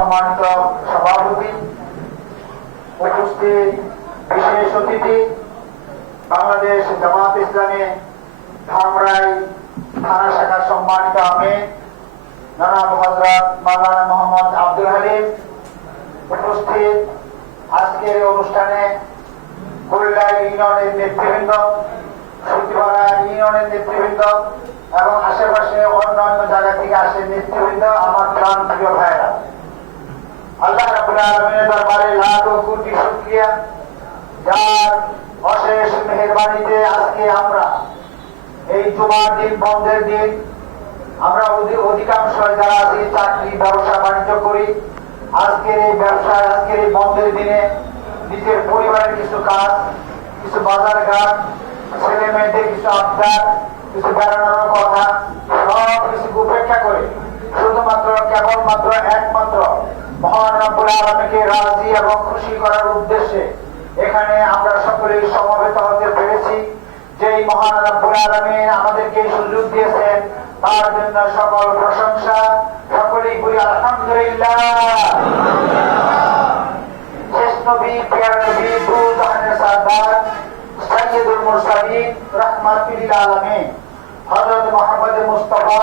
সম্মানিত সভাপতি, উপস্থিত বিশেষ অতিথি, বাংলাদেশ জামাত ইসলামী ধামরাই থানা শাখার সম্মানিত আমির জনাব হজরত মাওলানা মোহাম্মদ আব্দুল হালিম, উপস্থিত আজকের অনুষ্ঠানে কুমিল্লা ইউনিয়নের নেতৃবৃন্দ সুতিপাড়া ইউনিয়নের নেতৃবৃন্দ এবং আশেপাশে অন্যান্য জায়গা থেকে আসে নেতৃবৃন্দ, আমার প্রাণ প্রিয় ভাইরা আল্লাহ রাবুল কোটি শুক্রিয়া। যার অশেষ মেহরবানিতে আজকে আমরা এই জুমার দিন, বন্ধের দিন, আমরা অধিকাংশ যারা আছি, চাকরি, ব্যবসা, বাণিজ্য করি, আজকের এই ব্যবসায়, আজকের এই বন্ধের দিনে নিজের পরিবারের কিছু কাজ, কিছু বাজার ঘাট ছেলে মেয়েদের কিছু আবদার, কিছু বেড়ানোর কথা, সব কিছু উপেক্ষা করে শুধুমাত্র কেবলমাত্র একমাত্র মহান আলমীকে রাজি এবং খুশি করার উদ্দেশ্যে এখানে আমরা সকলেই সমবেত হতে পেরেছি। যেই মহান রব্বুল আলমিন আমাদেরকে সুযোগ দিয়েছেন, তার জন্য সকল প্রশংসা, সকলেই বলি আলহামদুলিল্লাহ। শেষ সৈয়দুল মুরসালিন, রাহমাতুল আলামিন, হযরত মুহাম্মদ মুস্তাফা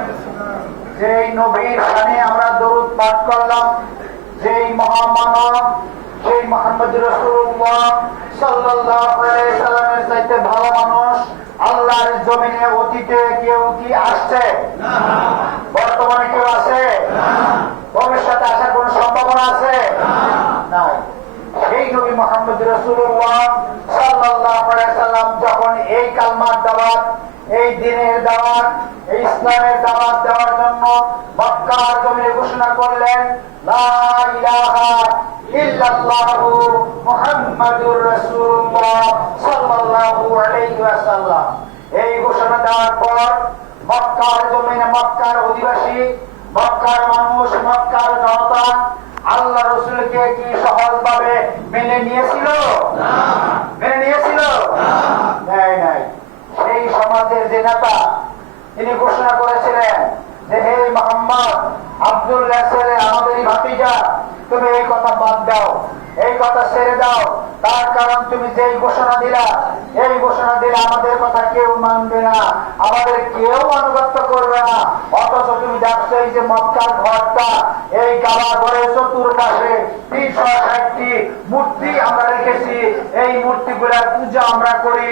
যেই নবীর শানে আমরা দরুদ পাঠ করলাম, যেই মহামানব সেই মোহাম্মদ রসুল্লাহ সাল্লামের চাইতে ভালো মানুষ, আল্লাহর জমিনে অতীতে কেউ কি আসছে? বর্তমানে কেউ আছে ভবিষ্যতে আসার কোন সম্ভাবনা আছে নাই সেই নবী মোহাম্মদ রাসূলুল্লাহ সাল্লাল্লাহু আলাইহি সাল্লাম যখন এই কালমার দাওয়াত এই দিনের দাওয়াত এই ইসলামের দাওয়াত দেওয়ার জন্য মক্কার জমিনে ঘোষণা করলেন লা ইলাহা ইল্লাল্লাহু মুহাম্মাদুর রাসূলুল্লাহ সাল্লাল্লাহু আলাইহি ওয়াসাল্লাম। এই ঘোষণা দেওয়ার পর মক্কার জমিনে মক্কার অধিবাসী মক্কার মানুষ মক্কার জনতা আল্লাহ রসুলকে কি সহজভাবে মেনে নিয়েছিল? মেনে নিয়েছিল? নাই নাই সেই সমাজের যে নেতা তিনি ঘোষণা করেছিলেন যে হে মোহাম্মদ আব্দুল আমাদের ভাতিজা। তুমি এই কথা বাদ দাও, এই কথা ছেড়ে দাও। তার কারণ তুমি যেই ঘোষণা দিলা, এই ঘোষণা দিলে আমাদের কথা কেউ মানবে না, আমাদের কেউ আনুগত্য করবে না। অথচ তুমি দেখছ এই যে মক্কার ঘরটা, এই কাবা ঘরের চতুর্পাশে মূর্তি আমরা রেখেছি। এই পূজা আমরা করি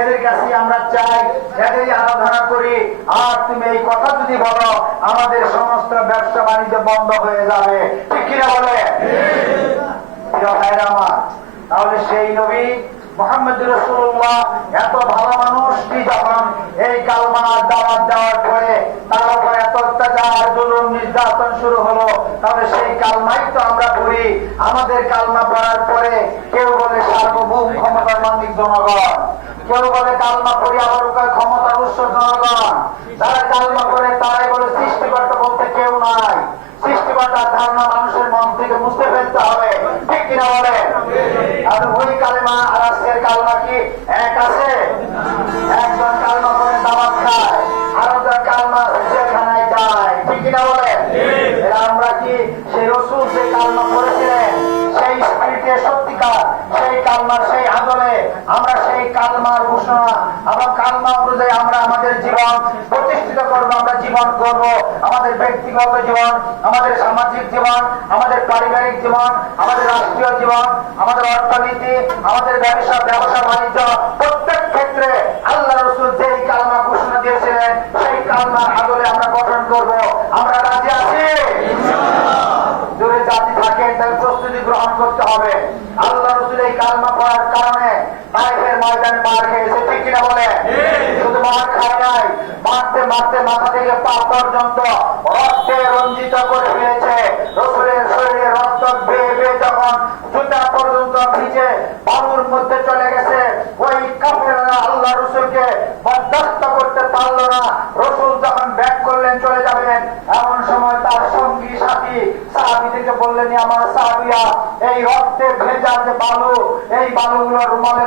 এদের কাছে আমরা চাই, এদেরই আরাধনা করি। আর তুমি এই কথা যদি বলো, আমাদের সমস্ত ব্যবসা বাণিজ্য বন্ধ হয়ে যাবে। ঠিক কিনা বলে প্রিয় ভাইরা আমার সেই নবী মোহাম্মদ রসুল্লাহ এত ভালো মানুষটি যখন এই কালমার দাওয়াত দেওয়ার পরে তার উপর এত অত্যাচার, জুলুম, নির্যাতন শুরু হলো, তাহলে সেই কালমাই তো আমরা পড়ি আমাদের কালমা পড়ার পরে কেউ বলে সার্বভৌম ক্ষমতার মালিক জনগণ। কেউ বলে কালমা পড়ি আবার কয় ক্ষমতার উৎস জনগণ। যারা কালমা করে তারাই বলে সৃষ্টিকর্তা বলতে কেউ নাই। সৃষ্টিকর্তার ধারণা মানুষের মন থেকে মুছতে ফেলতে হবে। ঠিক কিনা বলে আর ওই কালেমা আর আজকের কালমা কি? এক আছে? একজন কালমা করে দাওয়াত খায়, আর একজন কালমা জেলখানায় যায়। ঠিক কিনা বলে আমরা কি সেই রসুল যে কালমা করেছিলেন সেই স্পিরিটে সত্যিকার সেই কালমার সেই আদলে আমরা সেই কালমার ঘোষণা এবং কালমা অনুযায়ী আমরা আমাদের জীবন প্রতিষ্ঠিত করব, আমরা জীবন করব আমাদের ব্যক্তিগত জীবন, আমাদের সামাজিক জীবন, আমাদের পারিবারিক জীবন, আমাদের রাষ্ট্রীয় জীবন, আমাদের অর্থনীতি, আমাদের ব্যবসা ব্যবসা বাণিজ্য, প্রত্যেক ক্ষেত্রে আল্লাহ রসুল যেই কালমা ঘোষণা দিয়েছিলেন, সেই কালমার আদলে আমরা গঠন করব। আমরা রাজি আছি? থাকেন তাহলে প্রস্তুতি গ্রহণ করতে হবে। আল্লাহ রসুল এই কালমা পড়ার কারণে তাইফের ময়দানে মার খেয়েছে ঠিক কিনা বলে? শুধু মার খায় নাই মারতে মারতে মাথা থেকে পা পর্যন্ত রক্তে রঞ্জিত করে ফেলেছে। রসুলের শরীরে রক্ত বেয়ে বেয়ে যখন জুতা পর্যন্ত ভিজে বালুর মধ্যে চলে গেছে ওই কাফেররা আল্লাহ রসুলকে বরদাস্ত করতে পারল না। রসুল যাবেন এমন সময় তার সঙ্গী সাথী সাহাবিদেরকে বললেন আমার সাহাবিয়া এই রক্তে ভেজা যে বালু, এই বালুগুলো রুমালে